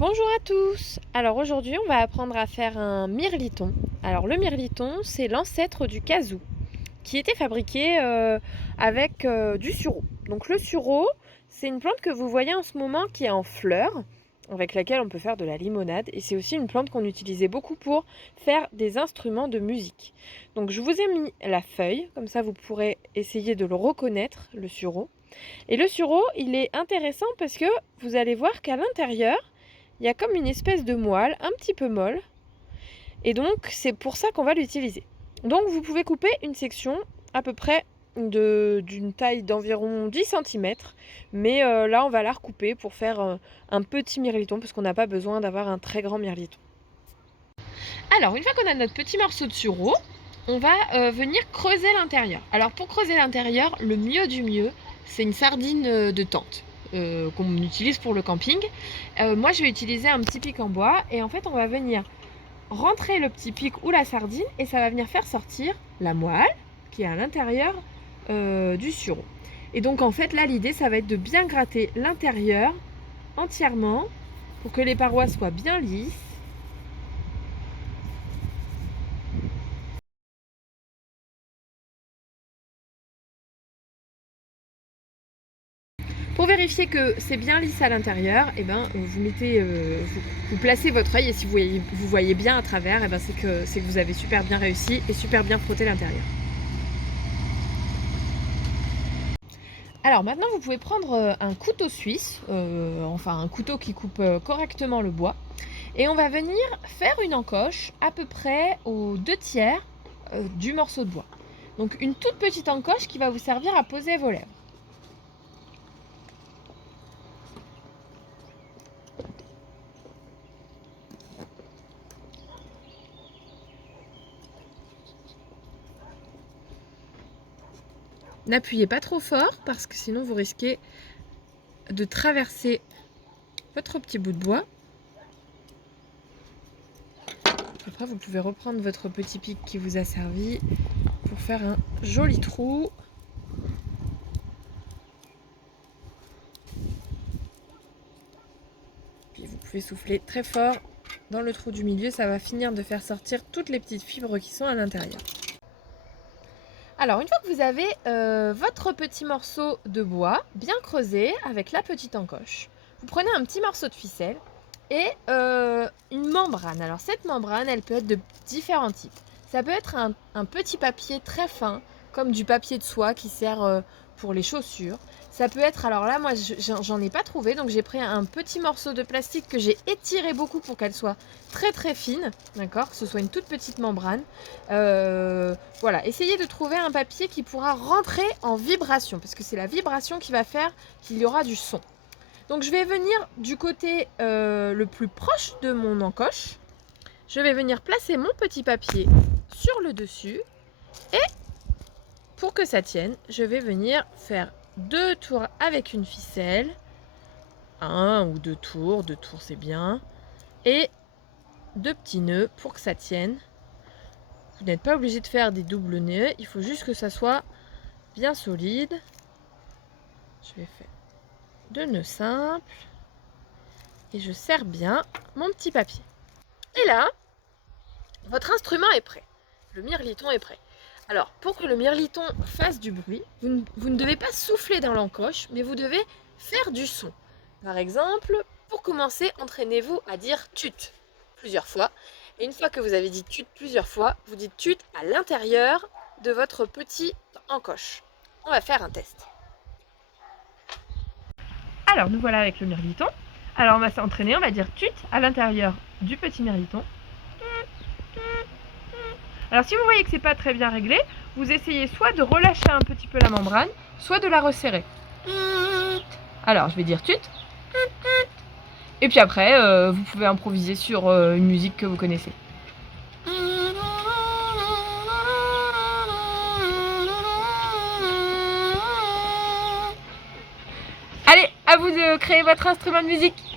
Bonjour à tous. Alors aujourd'hui on va apprendre à faire un mirliton. Alors le mirliton c'est l'ancêtre du kazoo qui était fabriqué avec du sureau. Donc le sureau c'est une plante que vous voyez en ce moment qui est en fleurs avec laquelle on peut faire de la limonade et c'est aussi une plante qu'on utilisait beaucoup pour faire des instruments de musique. Donc je vous ai mis la feuille, comme ça vous pourrez essayer de le reconnaître, le sureau. Et le sureau il est intéressant parce que vous allez voir qu'à l'intérieur il y a comme une espèce de moelle un petit peu molle. Et donc, c'est pour ça qu'on va l'utiliser. Donc, vous pouvez couper une section à peu près d'une taille d'environ 10 cm. Mais là, on va la recouper pour faire un petit mirliton parce qu'on n'a pas besoin d'avoir un très grand mirliton. Alors, une fois qu'on a notre petit morceau de sureau, on va venir creuser l'intérieur. Alors, pour creuser l'intérieur, le mieux du mieux, c'est une sardine de tente. Qu'on utilise pour le camping. Moi je vais utiliser un petit pic en bois et en fait on va venir rentrer le petit pic ou la sardine et ça va venir faire sortir la moelle qui est à l'intérieur du sureau. Et donc en fait là l'idée ça va être de bien gratter l'intérieur entièrement pour que les parois soient bien lisses. Pour vérifier que c'est bien lisse à l'intérieur, et vous placez votre œil et si vous voyez bien à travers, c'est que vous avez super bien réussi et super bien frotté l'intérieur. Alors maintenant vous pouvez prendre un couteau suisse, enfin un couteau qui coupe correctement le bois, et on va venir faire une encoche à peu près aux 2/3 du morceau de bois. Donc une toute petite encoche qui va vous servir à poser vos lèvres. N'appuyez pas trop fort parce que sinon vous risquez de traverser votre petit bout de bois. Après vous pouvez reprendre votre petit pic qui vous a servi pour faire un joli trou. Puis vous pouvez souffler très fort dans le trou du milieu, ça va finir de faire sortir toutes les petites fibres qui sont à l'intérieur. Alors une fois que vous avez votre petit morceau de bois bien creusé avec la petite encoche, vous prenez un petit morceau de ficelle et une membrane. Alors cette membrane, elle peut être de différents types. Ça peut être un petit papier très fin, comme du papier de soie qui sert pour les chaussures. Ça peut être, alors là moi j'en ai pas trouvé, donc j'ai pris un petit morceau de plastique que j'ai étiré beaucoup pour qu'elle soit très très fine, d'accord, que ce soit une toute petite membrane. Voilà, essayez de trouver un papier qui pourra rentrer en vibration, parce que c'est la vibration qui va faire qu'il y aura du son. Donc je vais venir du côté le plus proche de mon encoche. Je vais venir placer mon petit papier sur le dessus. Et pour que ça tienne, je vais venir faire 2 tours avec une ficelle. 1 ou 2 tours, 2 tours c'est bien. Et 2 petits nœuds pour que ça tienne. Vous n'êtes pas obligé de faire des doubles nœuds, il faut juste que ça soit bien solide. Je vais faire 2 nœuds simples. Et je serre bien mon petit papier. Et là, votre instrument est prêt. Le mirliton est prêt. Alors, pour que le mirliton fasse du bruit, vous ne devez pas souffler dans l'encoche, mais vous devez faire du son. Par exemple, pour commencer, entraînez-vous à dire tut plusieurs fois. Et une fois que vous avez dit tut plusieurs fois, vous dites tut à l'intérieur de votre petit encoche. On va faire un test. Alors, nous voilà avec le mirliton. Alors, on va s'entraîner, on va dire tut à l'intérieur du petit mirliton. Alors si vous voyez que c'est pas très bien réglé, vous essayez soit de relâcher un petit peu la membrane, soit de la resserrer. Alors je vais dire tut. Et puis après, vous pouvez improviser sur une musique que vous connaissez. Allez, à vous de créer votre instrument de musique.